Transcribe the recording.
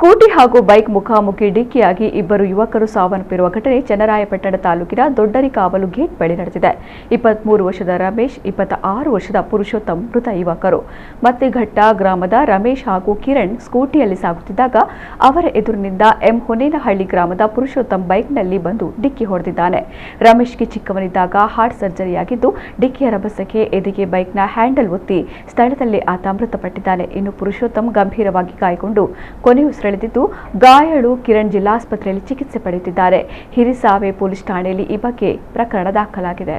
Scooty ಹಾಗೂ bike ಮುಖಾಮುಖಿ ಡಿಕ್ಕಿಯಾಗಿ ಇಬ್ಬರು ಯುವಕರು ಸಾವನ್ನಪ್ಪಿರುವ ಘಟನೆ ಚನ್ನರಾಯಪಟ್ಟಣ ತಾಲೂಕಿನ ದೊಡ್ಡರಿಕಾವಲು ಗೇಟ್ ಬಳಿ ನಡೆದಿದೆ. 23 ವರ್ಷದ ರಮೇಶ್, 26 ವರ್ಷದ ಪುರುಷೋತ್ತಮ್ ಮೃತ ಯುವಕರು. ಮತ್ತಿಘಟ್ಟ ಗ್ರಾಮದ ರಮೇಶ್ ಹಾಗೂ ಕಿರಣ್ ಸ್ಕೂಟಿಯಲ್ಲಿ ಸಾಗುತ್ತಿದ್ದಾಗ ಅವರ ಎದುರಿನಿಂದ ಎಂ ಹೊನೇನಹಳ್ಳಿ ಗ್ರಾಮದ ಪುರುಷೋತ್ತಮ್ ಬೈಕ್ನಲ್ಲಿ ಬಂದು ಡಿಕ್ಕಿ ಹೊಡೆದಿದ್ದಾನೆ. ರಮೇಶ್ಗೆ ಚಿಕ್ಕವನಿದ್ದಾಗ ಹಾರ್ಟ್ ಸರ್ಜರಿಯಾಗಿದ್ದು ಡಿಕ್ಕಿಯ ರಭಸಕ್ಕೆ ಎದೆಗೆ ಬೈಕ್ನ ಹ್ಯಾಂಡಲ್ ಒತ್ತಿ ಸ್ಥಳದಲ್ಲಿ ಆತ ಮೃತಪಟ್ಟಿದ್ದಾನೆ. ಇನ್ನು ಪುರುಷೋತ್ತಮ್ ಗಂಭೀರವಾಗಿ ಗಾಯಗೊಂಡು ಕೊನೆಯುಸಿರೆಳೆದಿದ್ದು, ಗಾಯಾಳು ಕಿರಣ್ ಜಿಲ್ಲಾಸ್ಪತ್ರೆಯಲ್ಲಿ ಚಿಕಿತ್ಸೆ ಪಡೆಯುತ್ತಿದ್ದಾರೆ. ಹಿರಿಸಾವೆ ಪೊಲೀಸ್ ಠಾಣೆಯಲ್ಲಿ ಈ ಬಗ್ಗೆ ಪ್ರಕರಣ ದಾಖಲಾಗಿದೆ.